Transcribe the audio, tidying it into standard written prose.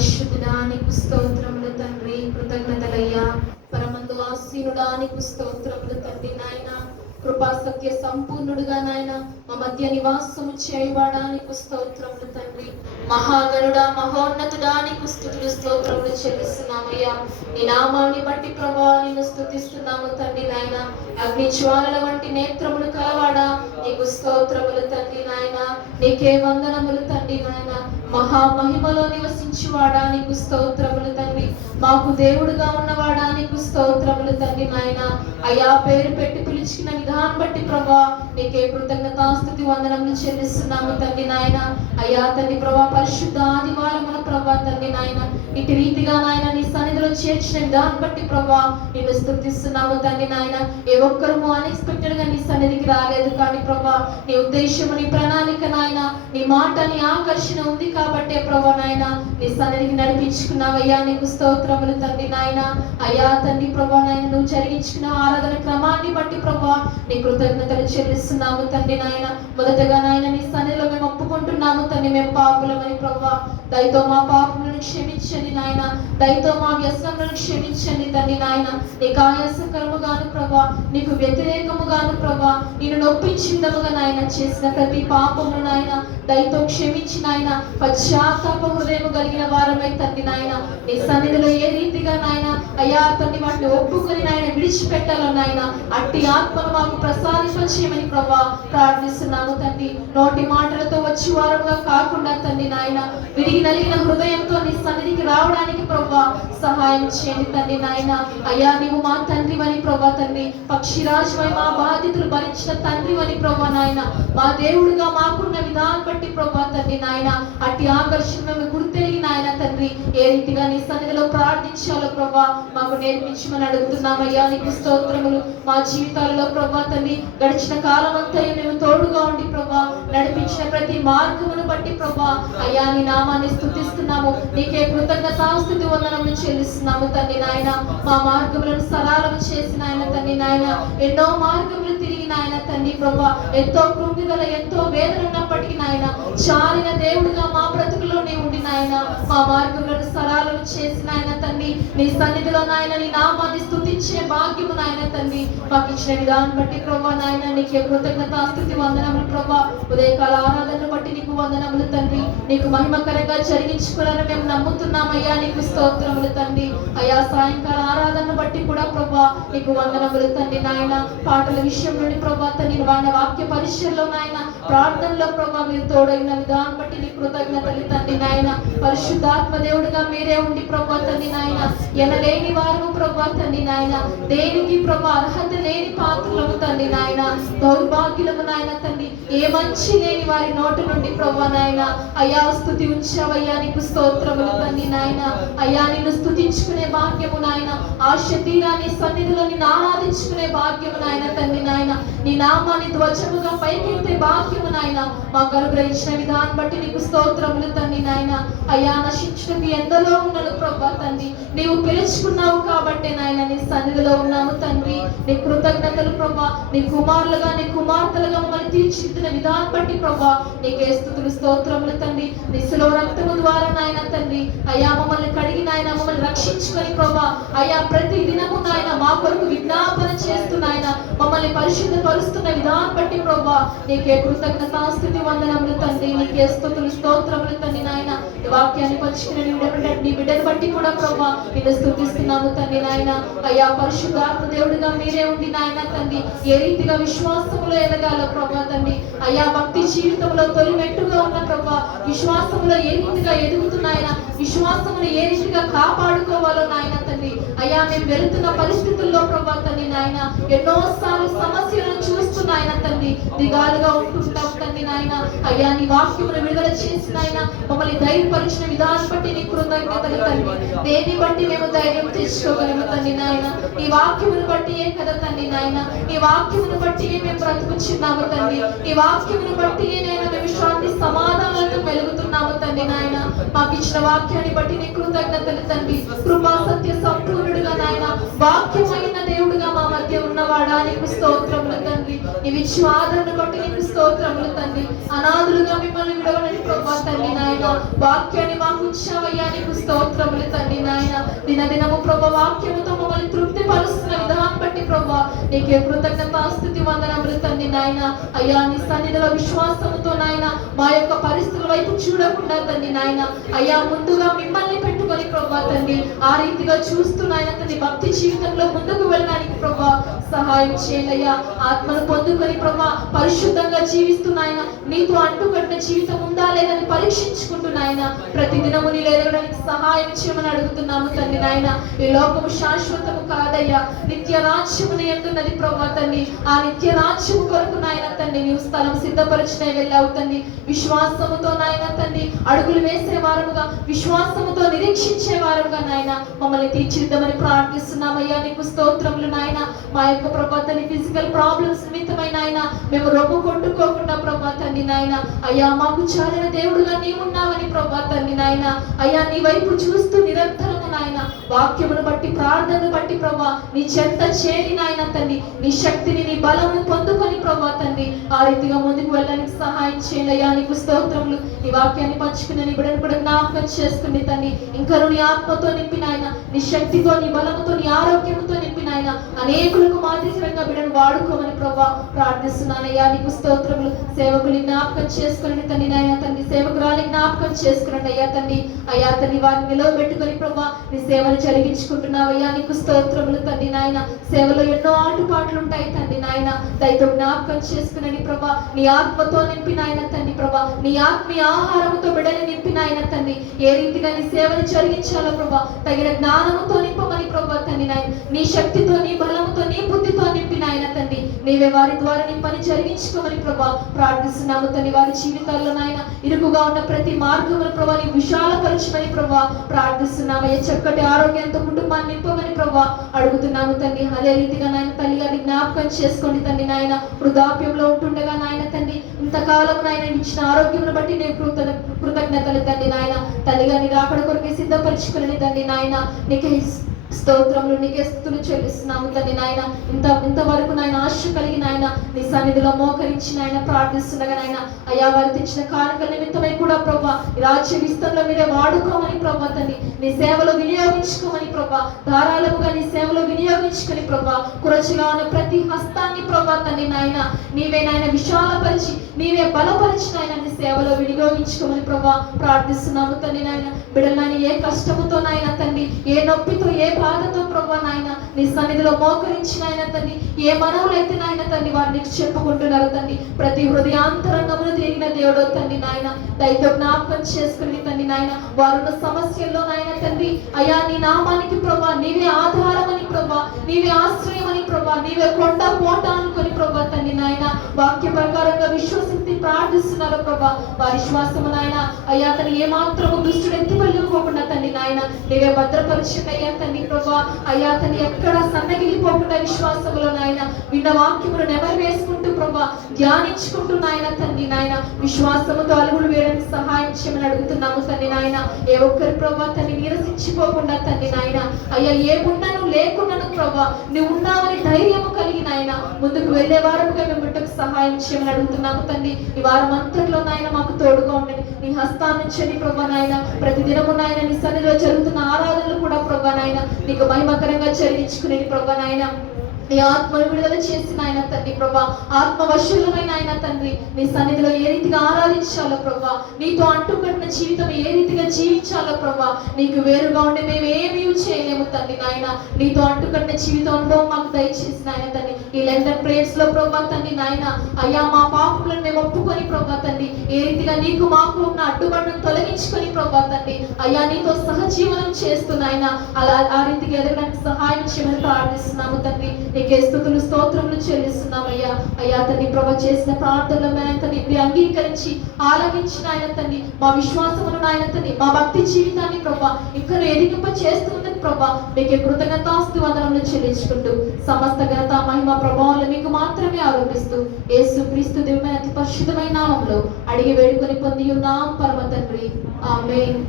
పరిశుద్ధుడానికి స్తోత్రములు తండ్రి, కృతజ్ఞతలయ్యా. పరమందు ఆసీనుడానికి స్తోత్రములు తండ్రి నాయన. కృపా సత్య సంపూర్ణుడుగా నాయన మా మధ్య నివాసము చేయబడానికి స్తోత్రములు తండ్రి. మహాగణుడా, మహోన్నతుడా, నీకు స్తుతులు స్తోత్రములు చెల్లిస్తున్నామయ్యా. నీ నామాన్ని బట్టి ప్రభా నిన్ను స్తుతిస్తున్నాము తండ్రి నాయన. అగ్ని జ్వాలల వంటి నేత్రములు కలవాడా, నీకు స్తోత్రములు తండ్రి నాయన. నీకే వందనములు తండ్రి నాయన. మహామహిమలో నివసించువాడా, నీకు స్తోత్రములు తండ్రి. మాకు దేవుడుగా ఉన్నవాడా, నీకు స్తోత్రములు తండ్రి నాయన. అయ్యా, పేరు పెట్టి పిలిచిన విధానం బట్టి ప్రభా నీకే కృతజ్ఞతాస్తుతి వందనములు చెల్లిస్తున్నాము తండ్రి నాయన. అయ్యా తండ్రి ప్రభా, పరిశుద్ధ ఆదివారమున ప్రభా తండ్రి నాయన ఇటు రీతిగా నాయన నీ సన్నిధిలో చేర్చిన విధానం బట్టి ప్రభా నిన్ను స్తుతిస్తున్నాము తండ్రి నాయన. ఏ ఒక్కరము అన్ఎక్స్పెక్టెడ్ గా నీ సన్నిధికి రాలేదు కానీ ప్రభా నీ ఉద్దేశము, నీ ప్రణాళిక నాయన, నీ మాట, నీ ఆకర్షణ ఉంది కాబట్టే ప్రభా నాయన నీ సన్నిధికి నడిపించుకున్నావయ్యా. నీకు స్తోత్రములు తండ్రి నాయన. అయ్యా తండ్రి ప్రభా నాయన నువ్వు జరిగించుకున్న ఆరాధన క్రమాన్ని బట్టి ప్రభా నీ కృతజ్ఞతలు చెల్లిస్తున్నాము తండ్రి నాయన. మొదటగా నాయన నీ సన్నిధిలో మేము ఒప్పుకుంటున్నాము తండ్రి, మేము పాపులమని ప్రభా. దయతో మా పాపములను క్షమించండి నాయన. దయతో మా వ్యసనములను క్షమించండి తండ్రి నాయన. నీకు ఆయాసకరముగాను ప్రభా, నీకు వ్యతిరేకముగాను ప్రభా, నిన్ను నొప్పించి విధముగా నాయన చేసిన ప్రతి పాపమును నాయన దయతో క్షమించి నాయన పశ్చాత్తాప హృదయము కలిగిన వారమై తండ్రి నాయన నీ సన్నిధిలో ఏ రీతిగా నాయన అయ్యా తండ్రి వాటిని ఒప్పుకొని నాయన విడిచిపెట్టాలో నాయన అట్టి ఆత్మను మాకు ప్రసాదించమని ప్రభా ప్రార్థిస్తున్నాము తండ్రి. నోటి మాటలతో వచ్చి వారముగా కాకుండా తండ్రి నాయన విరిగి నలిగిన హృదయంతో నీ సన్నిధికి రావడానికి ప్రభా సహాయం చేయండి తండ్రి నాయన. అయ్యా నీవు మా తండ్రివని ప్రభా తండ్రి, పక్షిరాజువై మా బాధితులు భరించిన తండ్రివని ప్రభా నాయన, మా దేవుడుగా మాకున్న విధానం బట్టి ప్రభా తండ్రి నాయన అట్టి ఆకర్షణ మేము గుర్తెరిగి నాయన తండ్రి ఏ రీతిగా నీ సన్నిధిలో ప్రార్థించాలో ప్రభా మాకు నేర్పించమని అడుగుతున్నామయ్యా. నీకు స్తోత్రములు. మా జీవితాలలో ప్రభా తండ్రి గడిచిన కాలం అంతా మేము తోడుగా ఉండి ప్రభా నడిపించిన ప్రతి మార్గమును బట్టి ప్రభా అయ్యా నీ నామాన్ని స్తుతిస్తున్నాము. నీకే కృతజ్ఞతాస్తుతి వందనములు చెల్లిస్తున్నాము తండ్రి నాయన. మా మార్గములను సరళము చేసిన ఆయన తండ్రి నాయన ఎన్నో మార్గములు తిరిగి నాయన తండ్రి ప్రభా ఎంతో కృంగిదల ఎంతో వేదన ఉన్నప్పటికీ నాయన చాలిన దేవుడుగా మా బ్రతుకులో నీ ఉండి నాయన మా మార్గములను సరళము చేసిన ఆయన తండ్రి నీ సన్నిధిలో నాయన నీ నామాన్ని స్తుతించే భాగ్యము నాయన తండ్రి మాకు ఇచ్చిన విధానం బట్టి ప్రభా నాయన నీకే కృతజ్ఞతాస్తుతి వందనములు ప్రభా. ఉదయకాల ఆరాధనను బట్టి నీకు వందనములు తండ్రి. నీకు మహిమకరంగా జరిగించుకోవాలని మేము నమ్ముతున్నామయ్యా. నీకు స్తోత్రములు తండ్రి. అయ్యా సాయంకాల ఆరాధనను బట్టి కూడా ప్రభా నీకు వందనములు తండ్రి నాయన. పాటల విషయంలోని ప్రభా తండ్రి వాయన వాక్య పరిచయంలో నాయన ప్రార్థనలో ప్రభా మీరు తోడైన విధానం బట్టి నీ కృతజ్ఞతలు తండ్రి నాయన. పరిశుద్ధాత్మ దేవుడిగా మీరే ఉండి ప్రభా తండ్రి నాయన ఎనలేని వారము ప్రభా తండ్రి నాయన దేనికి ప్రభా అర్హత లేని పాత్రలము తండ్రి నాయన దౌర్భాగ్యులము నాయన తండ్రి ఏ మంచి లేని వారి నోటి నుండి ప్రభా నాయన అయ్యా స్తుతి ఉంచావయ్యా. నీకు స్తోత్రములు తండ్రి నాయన. అయ్యా నిన్ను స్తుతించుకునే భాగ్యము నాయన ఆశ తీరా నీ సన్నిధిలో నిన్ను ఆరాధించుకునే భాగ్యము నాయన తండ్రి నాయన నీ నామాన్ని ధ్వజముగా పైకెత్తే భాగ్యము నాయన మాకు అనుగ్రహించిన విధానం బట్టి నీకు స్తోత్రములు తండ్రి నాయన. అయ్యా నశించుటకు ఎందరో ఉన్నను ప్రభా తండ్రి నీవు పిలుచుకున్నావు కాబట్టే నాయన నీ సన్నిధిలో ఉన్నాము తండ్రి. నీ కృతజ్ఞతలు ప్రభా. నీ కుమారులుగా నీ కుమార్తెలుగా మమ్మల్ని తీర్చిదిద్దిన విధానం బట్టి ప్రభా నీకే స్తుతులు స్తోత్రములు తండ్రి. నీ శిలువ రక్తము ద్వారా నాయన తండ్రి అయ్యా మమ్మల్ని కడిగి నాయన మమ్మల్ని రక్షించుకొని ప్రభా అయ్యా ప్రతి దినము నాయన మా కొరకు విజ్ఞాపన చేస్తున్నాయన మమ్మల్ని పరిశుద్ధ పరుస్తున్న విధానం బట్టి ప్రభా నీకే కృతజ్ఞతాస్తుతి వందనములు తండ్రి. నీకే స్తుతులు స్తోత్రములు తండ్రి నాయన. వాక్యాన్ని పంచుకునే నీ బిడ్డను బట్టి కూడా ప్రభా నిన్ను స్తుతిస్తున్నాము తండ్రి నాయన. అయ్యా పరిశుద్ధాత్మ దేవుడిగా మీరే ఉండి నాయన తండ్రి ఏ రీతిగా విశ్వాసములో ఎదగాలో ప్రభా తండ్రి అయ్యా భక్తి జీవితంలో తొలిమెట్టుగా ఉన్న ప్రభా విశ్వాసములో ఏ రీతిగా ఎదుగుతున్నాయన విశ్వాసమును ఏ రీతిగా కాపాడుకోవాలో నాయన తండ్రి అయ్యా మేము వెళుతున్న పరిస్థితుల్లో ప్రభా తండ్రి నాయన ఎన్నోసార్లు సమస్యలను చూస్తున్నాయన తండ్రి దిగాలుగా ఉంటుంటాం తండ్రి నాయన. అయ్యా నీ వాక్యమును విడుదల చేసిన ఆయన మమ్మల్ని ధైర్యపరిచిన విధానం బట్టి నీ కృతజ్ఞతలు తండ్రి. దేన్ని బట్టి మేము ధైర్యం తెచ్చుకోగలము తండ్రి నాయన ఈ వాక్యమును బట్టి ఏ కదా తండ్రి నాయన ఈ వాక్యమును బట్టి మేము బ్రతుకుచున్నాము తండ్రి. ఈ వాక్యమును బట్టి నేను మేము శాంతి సమాధానాలతో వెలుగుతున్నాము తండ్రి నాయన. మాకు ఇచ్చిన వాక్యం వాక్యాన్ని బట్టి నీ కృతజ్ఞతలు తండ్రి. కృపా సత్య సంపూర్ణుడుగా నాయన, వాక్యమైన దేవుడుగా మా మధ్య ఉన్నవాడా నీకు స్తోత్రములు తండ్రి. నీ విశ్వాదరను బట్టి నీకు స్తోత్రములు తండ్రి. అనాథులుగా మిమ్మల్ని విడవలని ప్రభా తండ్రి నాయన, వాక్యాన్ని మాకు ఇచ్చావయ్యా నీకు స్తోత్రములు తండ్రి నాయన. దినదినము ప్రభా వాక్యముతో మమ్మల్ని తృప్తి పరుస్తున్న విధానం బట్టి ప్రభా నీకే కృతజ్ఞతాస్తుతి వందనములు తండ్రి నాయన. అయ్యా నీ సన్నిధిలో విశ్వాసముతో నాయన మా యొక్క పరిస్థితుల వైపు చూడకుండా తండ్రి నాయన, అయ్యా ముందుగా మిమ్మల్ని పెట్టుకొని ప్రభా తండ్రి ఆ రీతిగా చూస్తూ నాయన తండ్రి భక్తి జీవితంలో ముందుకు వెళ్ళడానికి ప్రభా సహాయం చేయాలయ్యా. ఆత్మను పొందుకొని ప్రభా పరిశుద్ధంగా జీవిస్తున్నాయన, నీతో అంటుకట్టిన జీవితం ఉందా లేదని పరీక్షించుకుంటున్నాయన ప్రతి దినము నీలో ఎదగడానికి సహాయం చేయమని అడుగుతున్నాము తండ్రి నాయన. ఈ లోకము శాశ్వతము కాదయ్యా, నిత్య రాజ్యముని ఎందున్నది ప్రభా తండ్రి. ఆ నిత్య రాజ్యము కొరకు నాయన తండ్రి నీవు స్థలం సిద్ధపరిచిన వెళ్ళావు తండ్రి. విశ్వాసముతో నాయన తండ్రి అడుగులు వేసే వారముగా, విశ్వాసముతో నిరీక్షించే వారముగా నాయన మమ్మల్ని తీర్చిద్దామని ప్రార్థిస్తున్నామయ్యా నీకు స్తోత్రములు నాయన. మా యొక్క ప్రభా తండ్రి ఫిజికల్ ప్రాబ్లమ్స్ నిమిత్తమైన ఆయన మేము రొమ్ము కొట్టుకోకుండా ప్రభా తండ్రి నాయన, అయ్యా మాకు చాలిన దేవుడుగా నీవున్నావని ప్రభా తండ్రి నాయన, అయ్యా నీ వైపు చూస్తూ నిరంతరము నాయన వాక్యమును బట్టి ప్రార్థనను బట్టి ప్రభా నీ చెంత చేరి నాయన తండ్రి నీ శక్తిని నీ బలమును పొందుకొని ప్రభా తండ్రి ఆ రీతిగా ముందుకు వెళ్ళడానికి సహాయం చేయాలయ్యా నీకు స్తోత్రములు. నీ వాక్యాన్ని పంచుకుని నీ బిడ్డను కూడా జ్ఞాపకం చేసుకుని తండ్రి ఇంకా నీ ఆత్మతో నింపిన ఆయన, నీ శక్తితో నీ బలముతో నీ ఆరోగ్యంతో నింపిన ఆయన అనేకులకు మాదిరికరంగా బిడ్డను వాడుకోమని ప్రభా ప్రార్థిస్తున్నానయ్యా నీకు స్తోత్రములు. సేవకుని జ్ఞాపకం చేసుకుని తండ్రి నాయన తండ్రి సేవకురాలి జ్ఞాపకం చేసుకునండి అయ్యా తండ్రి. అయ్యా తండ్రి వారిని నిలవబెట్టుకొని ప్రభా నీ సేవను జరిగించుకుంటున్నావయ్యా నీకు స్తోత్రములు తండ్రి నాయన. సేవలో ఎన్నో ఆటుపాట్లు ఉంటాయి తండ్రి నాయన, దయతో జ్ఞాపకం చేసుకునండి ప్రభా. నీ ఆత్మతో నింపిన ఆయన తండ్రి ప్రభా, నీ ఆత్మీయ ఆహారముతో బిడ్డని నింపిన ఆయన తండ్రి ఏ రీతిగా నీ సేవను జరిగించాలో ప్రభా తగిన జ్ఞానముతో నింపమని ప్రభా తండ్రి నాయన, నీ శక్తితో నీ బలముతో నీ బుద్ధితో నింపిన ఆయన తండ్రి నీవే వారి ద్వారా నీ పని జరిగించుకోమని ప్రభా ప్రార్థిస్తున్నాము తండ్రి. వారి జీవితాల్లో నాయన ఇరుకుగా ఉన్న ప్రతి మార్గమును ప్రభా నీ విశాలపరచమని ప్రభా ప్రార్థిస్తున్నాము. ఏ చక్కటి ఆరోగ్యంతో కుటుంబాన్ని నింపమని ప్రభా అడుగుతున్నాము తండ్రి. అదే రీతిగా నాయన తల్లి గారిని జ్ఞాపకం చేసుకోండి తండ్రి నాయన. వృద్ధాప్యంలో ఉంటుండగా నాయన తండ్రి ఇంతకాలం నాయన ఇచ్చిన ఆరోగ్యమును బట్టి నేను కృతజ్ఞతలు తండ్రి నాయన. తల్లి గారిని రాకడ కొరకు సిద్ధపరచుకుని తండ్రి నాయన నీకే స్తోత్రములు నీకే స్తుతులు చెల్లిస్తున్నాము తండ్రి నాయన. ఇంతవరకు నాయన ఆశ కలిగిన ఆయన నీ సన్నిధిలో మోకరించి నాయన ప్రార్థిస్తుండగా నాయన అయ్యా వారు తెచ్చిన కానుకల నిమిత్తమై కూడా ప్రభా రాజ్య విస్తరణలో మీరే వాడుకోమని ప్రభా తండ్రి నీ సేవలో వినియోగించుకోమని ప్రభా ధారాళముగా నీ సేవలో వినియోగించుకొని ప్రభా కురచిగా ఉన్న ప్రతి హస్తాన్ని ప్రభా తండ్రి నాయన నీవే నాయన విశాలపరిచి నీవే బలపరిచి నాయన నీ సేవలో వినియోగించుకోమని ప్రభా ప్రార్థిస్తున్నాము తండ్రి నాయన. బిడ్డలని ఏ కష్టముతో నాయన తండ్రి ఏ నొప్పితో ఏ బాధతో ప్రభా నాయన నీ సన్నిధిలో మోకరించిన ఆయన తండ్రి ఏ మనవులైతే నాయన తండ్రి వారిని చెప్పుకుంటున్నారు తండ్రి ప్రతి హృదయాంతరంగమును తిరిగిన దేవుడో తండ్రి నాయన దయతో జ్ఞాపకం చేసుకుని తండ్రి నాయన వారున్న సమస్యల్లో నాయన తండ్రి అయ్యా నీ నామానికి ప్రభా నీవే ఆధారమని ప్రభా నీవే ఆశ్రయమని ప్రభా నీవే కొండ కోట అనుకొని ప్రభా తండ్రి నాయన వాక్య ప్రకారంగా విశ్వసించి ప్రార్థిస్తున్నారు ప్రభా. వారి విశ్వాసము నాయన అయ్యా తను ఏమాత్రము దుష్టుడు ఎత్తిపల్లిపోకుండా తండ్రి నాయన నీవే భద్రపరిచండి అయ్యా తండ్రి ప్రభా. అయ్యా తను ఎక్కడ సన్నగిలిపోకుండా విశ్వాసములో నాయన విన్న వాక్యములు నెమరు వేసుకుంటూ ప్రభా ధ్యానించుకుంటూ నాయన తండ్రి నాయన విశ్వాసముతో అలుగులు వేయడానికి సహాయం చేయమని అడుగుతున్నాము తండ్రి నాయన. ఏ ఒక్కరి ప్రభా తన్ని నీరసించిపోకుండా తండ్రి నాయన అయ్యా ఏమున్నాను లేకున్నాను ప్రభా నువ్వు ఉన్నావని ధైర్యము కలిగి నాయన ముందుకు వెళ్లే వారముగా మేము బిడ్డకు సహాయం చేయమని అడుగుతున్నాము తండ్రి. ఈ వారం అంతట్లో నాయన మాకు తోడుగా ఉండండి. నీ హస్తాన్నించండి ప్రభా నాయన. ప్రతి దినము నాయన నీ సన్నిధిలో జరుగుతున్న ఆరాధనలు కూడా ప్రభా నాయన నీకు మహిమకరంగా చెల్లించుకునేది ప్రభా నాయన. నీ ఆత్మను విడుదల చేసిన ఆయన తండ్రి ప్రభా ఆత్మవశులమైన ఆయన తండ్రి నీ సన్నిధిలో ఏ రీతిగా ఆరాధించాలో ప్రభా నీతో అంటుకట్టిన జీవితం ఏ రీతిగా జీవించాలో ప్రభా నీకు వేరుగా ఉండి మేము ఏమీ చేయలేము తండ్రి నాయన. నీతో అంటుకట్టిన జీవితం అనుభవం మాకు దయచేసిన ఆయన తండ్రి ఈ లండన్ ప్రేయర్స్ లో ప్రభా తండ్రి నాయన అయ్యా మా పాపములను మేము ఒప్పుకొని ప్రభా తండ్రి ఏ రీతిగా నీకు మాకు ఉన్న అడ్డుబండను తొలగించుకొని ప్రభా తండ్రి అయ్యా నీతో సహజీవనం చేస్తున్నాయన అలా ఆ రీతిగా ఎదగడానికి సహాయం చేయమని ప్రార్థిస్తున్నాము తండ్రి. నీకే స్తుతులు స్తోత్రములు చెల్లిస్తున్నామయ్యా. అయ్యా తండ్రి ప్రభా చేసిన ప్రార్థనలు ఆయన తండ్రి మీరు అంగీకరించి ఆలకించిన ఆయన తండ్రి మా విశ్వాసమును ఆయన తండ్రి మా భక్తి జీవితాన్ని ప్రభా ఇంకా ఎదిగింప చేస్తున్నది ప్రభా నీకే కృతజ్ఞతాస్తు వందనములు చెల్లించుకుంటూ సమస్త ఘనత మహిమ ప్రభావాలు మీకు మాత్రమే ఆరోపిస్తూ యేసు క్రీస్తు దివ్యమైన అతి పరిశుద్ధమైన నామములో అడిగి వేడుకొని పొంది ఉన్నాం పరమ తండ్రి. ఆమేన్.